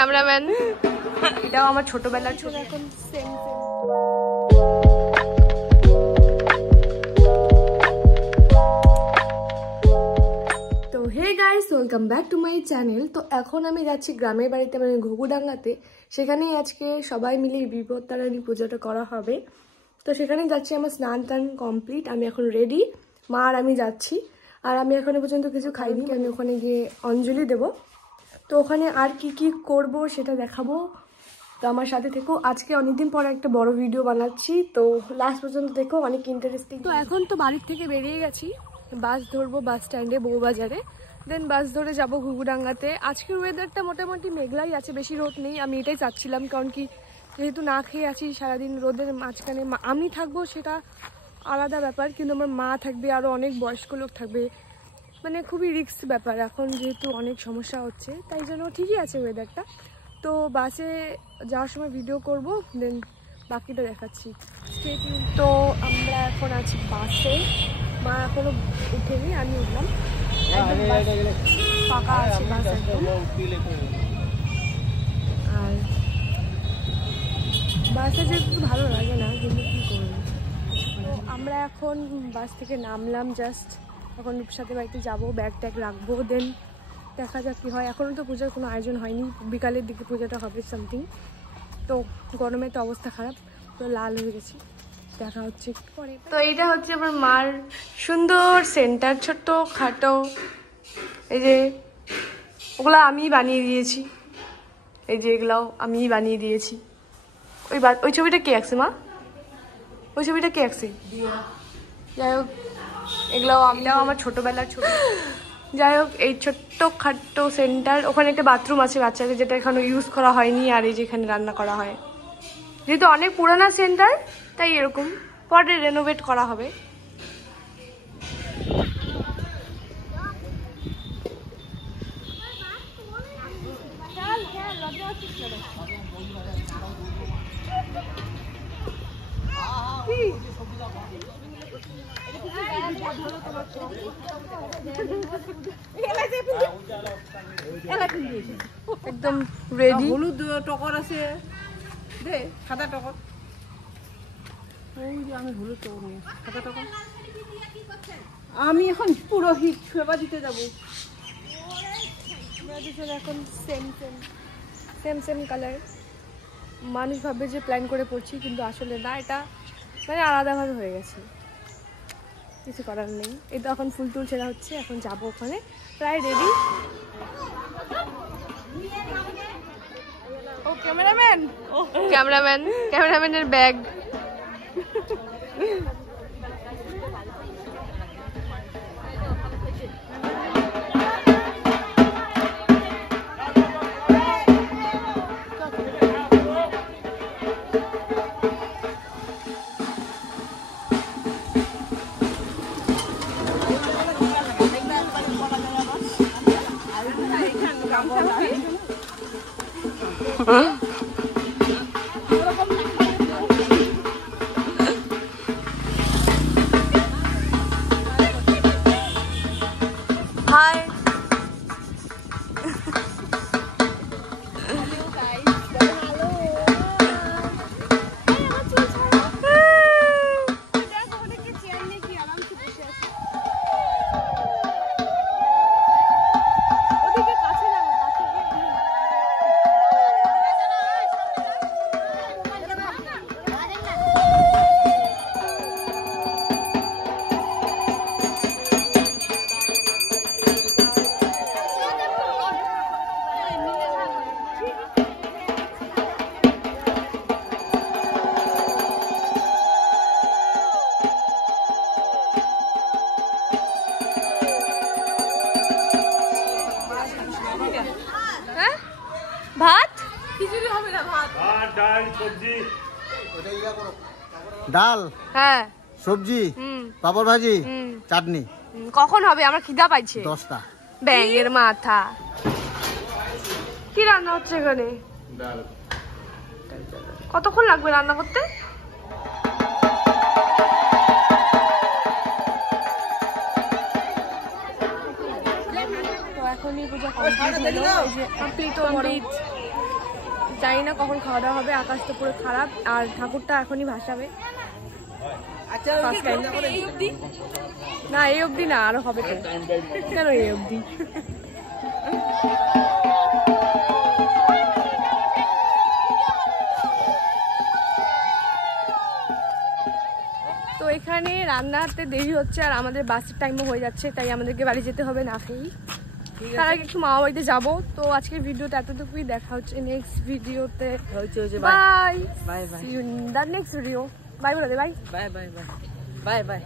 Cameraman. এটাও আমার ছোটবেলার ছবি। এখন সেম তো hey guys, welcome back to my channel. তো এখন আমি যাচ্ছি গ্রামের বাড়িতে, মানে ঘুঘুডাঙ্গাতে। সেখানেই আজকে সবাই মিলে বিপত্তারিণী পুজোটা করা হবে। তো সেখানেই যাচ্ছি। আমার স্নান টান কমপ্লিট, আমি এখন রেডি। মা আর আমি যাচ্ছি। আর আমি এখনো পর্যন্ত কিছু খাইনি, আমি ওখানে গিয়ে অঞ্জলি দেব। তো ওখানে আর কি কি করব সেটা দেখাবো। তো আমার সাথে থেকো। আজকে অনেকদিন পরে একটা বড় ভিডিও বানাচ্ছি, তো লাস্ট পর্যন্ত দেখো, অনেক ইন্টারেস্টিং। তো এখন তো বাড়ির থেকে বেরিয়ে গেছি, বাস ধরবো বাস স্ট্যান্ডে বউবাজারে, দেন বাস ধরে যাব ঘুঘুডাঙ্গাতে। আজকের ওয়েদারটা মোটামুটি মেঘলাই আছে, বেশি রোদ নেই। আমি এটাই চাচ্ছিলাম, কারণ কি যেহেতু না খেয়ে আছি সারাদিন রোদের মাঝখানে, আমি থাকবো সেটা আলাদা ব্যাপার, কিন্তু আমার মা থাকবে, আরও অনেক বয়স্ক লোক থাকবে, মানে খুবই রিস্ক ব্যাপার। এখন যেহেতু অনেক সমস্যা হচ্ছে, তাই জন্য ঠিকই আছে ওয়েদারটা। তো বাসে যাওয়ার সময় ভিডিও করব, দেন বাকিটা দেখাচ্ছি। তো আমরা এখন আছি বাসে, মা এখনো উঠেনি, আমি উঠলাম। ফাঁকা আছে বাস একদম। আর বাসে যেতে ভালো লাগে না, কিন্তু কী করবো। তো আমরা এখন বাস থেকে নামলাম জাস্ট, এখন রূপসাথে বাড়িতে যাবো, ব্যাগ ট্যাগ রাখবো, দেন দেখা যাক কী হয়। এখনও তো পূজার কোনো আয়োজন হয়নি, বিকালের দিকে পূজাটা হবে সামথিং। তো গরমে তো অবস্থা খারাপ, তো লাল হয়ে গেছি। দেখা হচ্ছে পরে। তো এইটা হচ্ছে আমার মার সুন্দর সেন্টার, ছোট্ট খাটো। এই যে ওগুলো আমি বানিয়ে দিয়েছি, এই যে এগুলাও আমি বানিয়ে দিয়েছি। ওই ছবিটা কে আঁকছে মা? ওই ছবিটা কে আঁকছে? যাই হোক, এগুলাও আমিও আমার ছোটবেলার ছবি। যাই হোক, এই ছোট্ট খাট্টো সেন্টার, ওখানে একটা বাথরুম আছে বাচ্চাদের, যেটা এখানে ইউজ করা হয়নি। আর এই যে এখানে রান্না করা হয়, যেহেতু অনেক পুরানা সেন্টার তাই এরকম, পরে রেনোভেট করা হবে। একদম রেডি। হলুদ টকর আছে দে, সাদা টকর। ওই যে আমি হলুদ টকর নিয়ে সাদা টকর। আমি এখন পুরোহিত সেবা দিতে যাবো। এখন same same same same colour. মানুষ ভাববে যে প্ল্যান করে পড়ছি, কিন্তু আসলে না, এটা মানে আলাদাভাবে হয়ে গেছে, কিছু করার নেই। এই তো এখন ফুল টুল ছেঁড়া হচ্ছে, এখন যাবো ওখানে, প্রায় রেডি। ও ক্যামেরাম্যান, ক্যামেরাম্যানের ব্যাগ। হাই। ভাত খিচুড়ি হবে না, ভাত ডাল সবজি, ডাল হ্যাঁ সবজি, পাপড় ভাজি, চাটনি। কখন হবে? আমার খিদা পাইছে। 10টা। ব্যাঙের মাথা। কি রান্না হচ্ছে এখানে? ডাল। কতক্ষণ লাগবে রান্না করতে? তো এখনই পূজা কমপ্লিট হলো, এই যে কমপ্লিট। জানি না কখন খাওয়া দাওয়া হবে, আকাশ তো পুরো খারাপ, আর ঠাকুরটা এখনই ভাসাবে। না এই অবধি না, আরো হবে তো, কেন এই অবধি। তো এখানে রান্নাতে দেরি হচ্ছে আর আমাদের বাসের টাইমও হয়ে যাচ্ছে, তাই আমাদেরকে বাড়ি যেতে হবে না খেয়েই। তার আগে একটু মামা বাড়িতে যাবো। তো আজকের ভিডিওতে এতটুকুই, দেখা হচ্ছে নেক্সট ভিডিওতে। Bye bye, see you in the next video. Bye বলে দে, bye bye bye bye bye by.